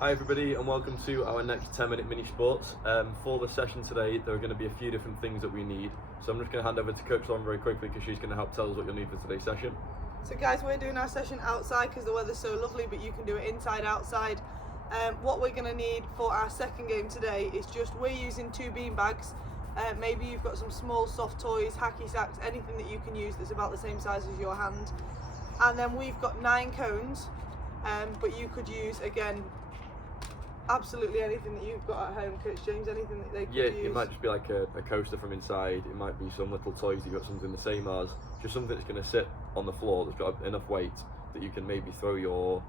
Hi everybody and welcome to our next 10-minute mini sports. For the session today there are going to be a few different things that we need. So I'm just going to hand over to Coach Lauren very quickly because she's going to help tell us what you'll need for today's session. So guys, we're doing our session outside because the weather's so lovely, but you can do it inside, outside. What we're going to need for our second game today is we're using 2 bean bags. Maybe you've got some small soft toys, hacky sacks, anything that you can use that's about the same size as your hand. And then we've got 9 cones, but you could use, again, absolutely anything that you've got at home, Coach James, anything that they could use. Yeah, it might just be like a coaster from inside, it might be some little toys, you've got something the same as, just something that's going to sit on the floor that's got enough weight that you can maybe throw your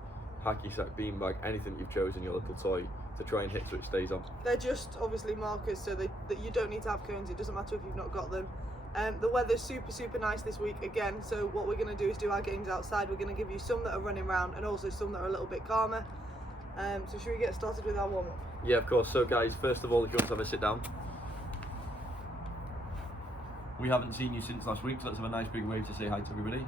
hacky sack, beanbag, anything you've chosen, your little toy, to try and hit so it stays on. They're just obviously markers so that you don't need to have cones, it doesn't matter if you've not got them. The weather's super nice this week again, so what we're going to do is do our games outside. We're going to give you some that are running around and also some that are a little bit calmer. So should we get started with our warm-up? Yeah, of course. So guys, first of all, if you want to have a sit down. We haven't seen you since last week, so let's have a nice big wave to say hi to everybody.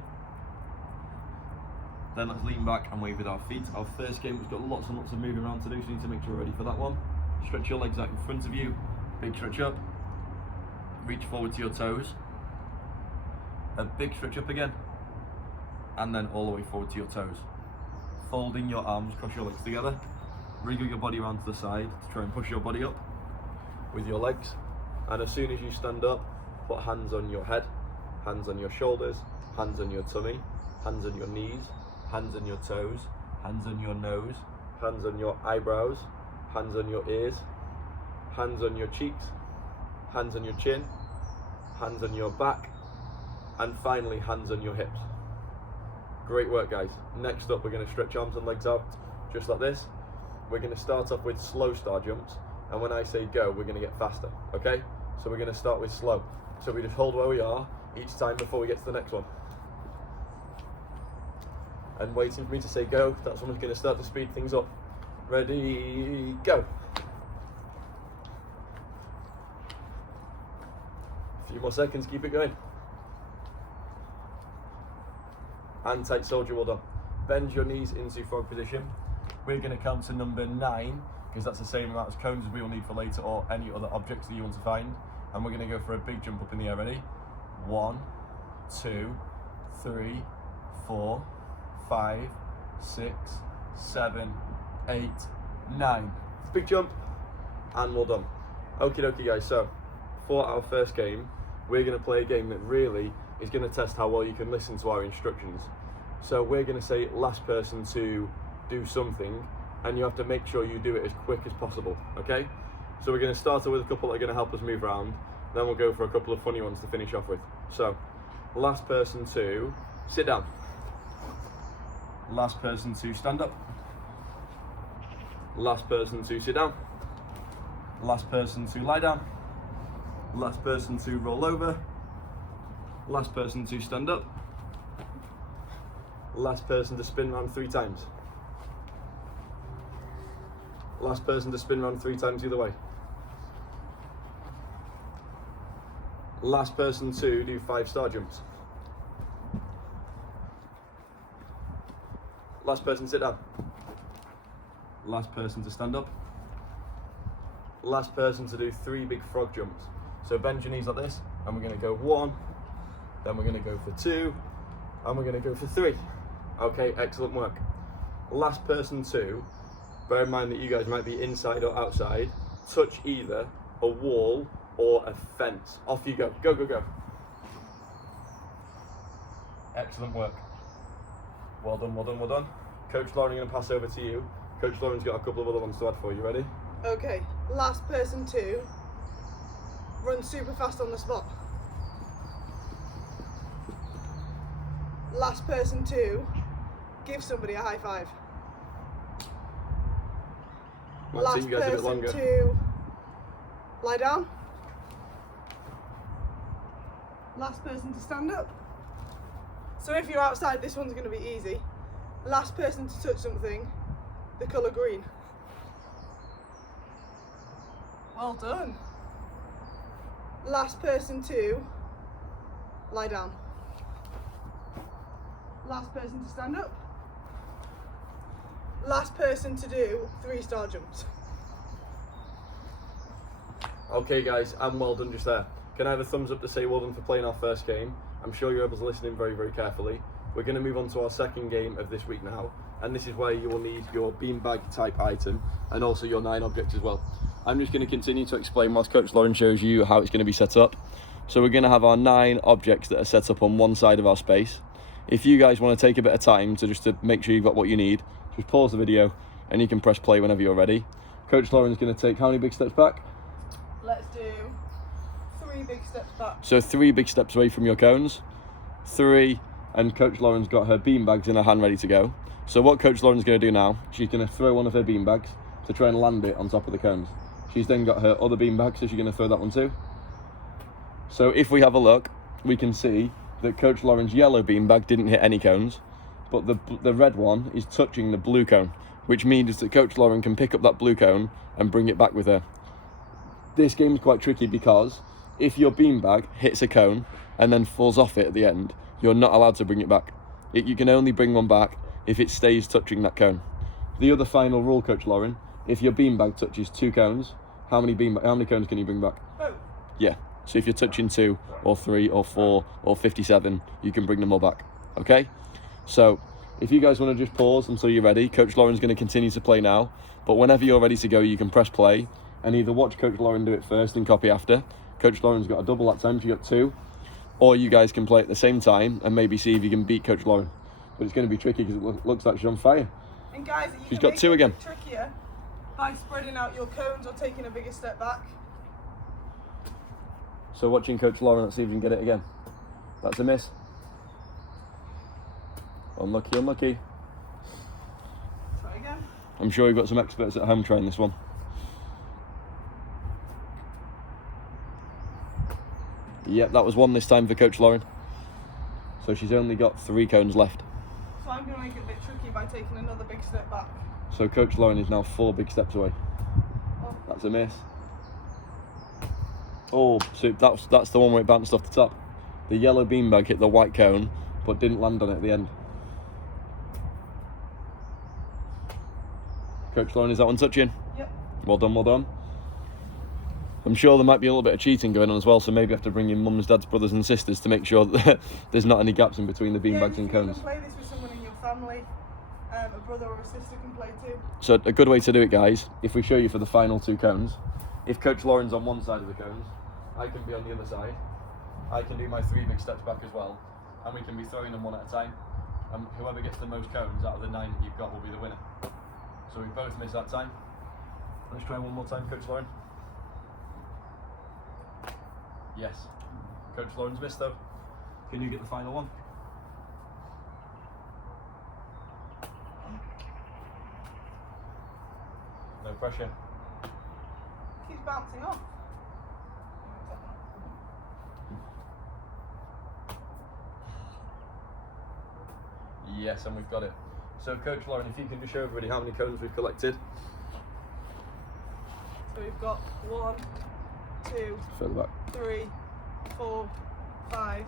Then let's lean back and wave with our feet. Our first game has got lots and lots of moving around to do, so you need to make sure you're ready for that one. Stretch your legs out in front of you, big stretch up. Reach forward to your toes. A big stretch up again. And then all the way forward to your toes. Folding your arms, cross your legs together. Wriggle your body around to the side to try and push your body up with your legs. And as soon as you stand up, put hands on your head, hands on your shoulders, hands on your tummy, hands on your knees, hands on your toes, hands on your nose, hands on your eyebrows, hands on your ears, hands on your cheeks, hands on your chin, hands on your back, and finally hands on your hips. Great work, guys. Next up, we're going to stretch arms and legs out just like this. We're going to start off with slow start jumps, and when I say go, we're going to get faster, okay? So we're going to start with slow. So we just hold where we are each time before we get to the next one. And waiting for me to say go, that's when we're going to start to speed things up. Ready, go. A few more seconds, keep it going. And tight soldier, well done. Bend your knees into frog position. We're going to count to number 9, because that's the same amount as cones as we will need for later, or any other objects that you want to find. And we're going to go for a big jump up in the air. Ready? 1, 2, 3, 4, 5, 6, 7, 8, 9. Big jump, and well done. Okie dokie, guys. So, for our first game, we're going to play a game that really is going to test how well you can listen to our instructions. So we're going to say last person to do something, and you have to make sure you do it as quick as possible, okay? So we're going to start with a couple that are going to help us move around, then we'll go for a couple of funny ones to finish off with. So, last person to sit down. Last person to stand up. Last person to sit down. Last person to lie down. Last person to roll over. Last person to stand up. Last person to spin around 3 times. Last person to spin around 3 times the other way. Last person to do 5 star jumps. Last person sit down. Last person to stand up. Last person to do 3 big frog jumps. So bend your knees like this, and we're going to go 1, then we're going to go for 2, and we're going to go for 3. Okay, excellent work. Last person to, bear in mind that you guys might be inside or outside, touch either a wall or a fence. Off you go. Go, go, go. Excellent work. Well done, well done, well done. Coach Lauren, I'm going to pass over to you. Coach Lauren's got a couple of other ones to add for you. Ready? Okay, last person to run super fast on the spot. Last person to give somebody a high five. Last person to lie down. Last person to stand up. So if you're outside, this one's going to be easy. Last person to touch something, the colour green. Well done. Last person to lie down. Last person to stand up. last person to do 3-star jumps. Okay guys, and well done just there. Can I have a thumbs up to say well done for playing our first game? I'm sure you're able to listen in very, very carefully. We're going to move on to our second game of this week now, and this is where you will need your beanbag type item and also your 9 objects as well. I'm just going to continue to explain whilst Coach Lauren shows you how it's going to be set up. So we're going to have our 9 objects that are set up on one side of our space. If you guys want to take a bit of time to make sure you've got what you need, just pause the video and you can press play whenever you're ready. Coach Lauren's going to take how many big steps back? Let's do 3 big steps back. So 3 big steps away from your cones. 3, and Coach Lauren's got her beanbags in her hand ready to go. So what Coach Lauren's going to do now, she's going to throw one of her beanbags to try and land it on top of the cones. She's then got her other beanbag, so she's going to throw that one too. So if we have a look, we can see that Coach Lauren's yellow beanbag didn't hit any cones, but the red one is touching the blue cone, which means that Coach Lauren can pick up that blue cone and bring it back with her. This game is quite tricky because if your beanbag hits a cone and then falls off it at the end, you're not allowed to bring it back. You can only bring one back if it stays touching that cone. The other final rule, Coach Lauren, if your beanbag touches 2 cones, how many cones can you bring back? Oh. Yeah, so if you're touching 2 or 3 or 4 or 57, you can bring them all back, okay? So if you guys want to just pause until you're ready, Coach Lauren's going to continue to play now, but whenever you're ready to go, you can press play and either watch Coach Lauren do it first and copy after. Coach Lauren's got a double that time, she got 2. Or you guys can play at the same time and maybe see if you can beat Coach Lauren. But it's going to be tricky because it looks like she's on fire. And guys, she's got 2 again. Trickier by spreading out your cones or taking a bigger step back. So watching Coach Lauren, let's see if you can get it again. That's a miss. Unlucky, unlucky. Try again. I'm sure you've got some experts at home trying this one. Yep, that was 1 this time for Coach Lauren. So she's only got 3 cones left. So I'm going to make it a bit tricky by taking another big step back. So Coach Lauren is now 4 big steps away. Oh. That's a miss. Oh, so that's the one where it bounced off the top. The yellow beanbag hit the white cone, but didn't land on it at the end. Coach Lauren, is that one touching? Yep. Well done, well done. I'm sure there might be a little bit of cheating going on as well, so maybe you have to bring in mums, dads, brothers and sisters to make sure that there's not any gaps in between the beanbags and cones. You can play this with someone in your family. A brother or a sister can play too. So a good way to do it, guys, if we show you for the final 2 cones, if Coach Lauren's on one side of the cones, I can be on the other side. I can do my 3 big steps back as well, and we can be throwing them one at a time. And whoever gets the most cones out of the 9 that you've got will be the winner. So we both missed that time. Let's try one more time, Coach Lauren. Yes. Coach Lauren's missed though. Can you get the final one? No pressure. Keeps bouncing off. Yes, and we've got it. So Coach Lauren, if you can just show everybody how many cones we've collected. So we've got 1, 2, Further back. 3, 4, 5,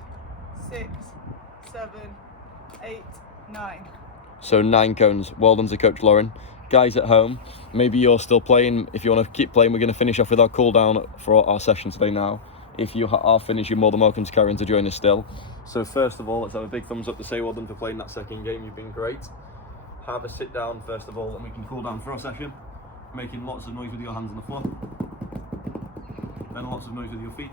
6, 7, 8, 9. So 9 cones. Well done to Coach Lauren. Guys at home, maybe you're still playing. If you want to keep playing, we're going to finish off with our cool down for our session today now. If you are finished, you're more than welcome to carry on to join us still. So first of all, let's have a big thumbs up to say well done for playing that second game. You've been great. Have a sit down first of all, and we can cool down for our session, making lots of noise with your hands on the floor, then lots of noise with your feet.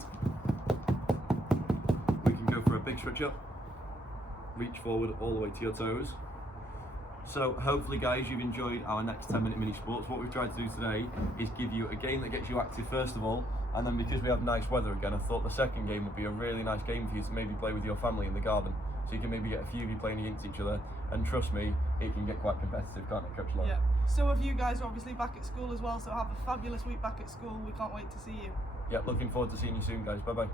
We can go for a big stretch up, reach forward all the way to your toes. So hopefully guys, you've enjoyed our next 10-minute mini sports. What we've tried to do today is give you a game that gets you active first of all, and then because we have nice weather again, I thought the second game would be a really nice game for you to maybe play with your family in the garden. So you can maybe get a few of you playing against each other, and trust me, it can get quite competitive, can't it, Coach Lauren? Yeah. Some of you guys are obviously back at school as well, so have a fabulous week back at school. We can't wait to see you. Yeah, looking forward to seeing you soon guys. Bye bye.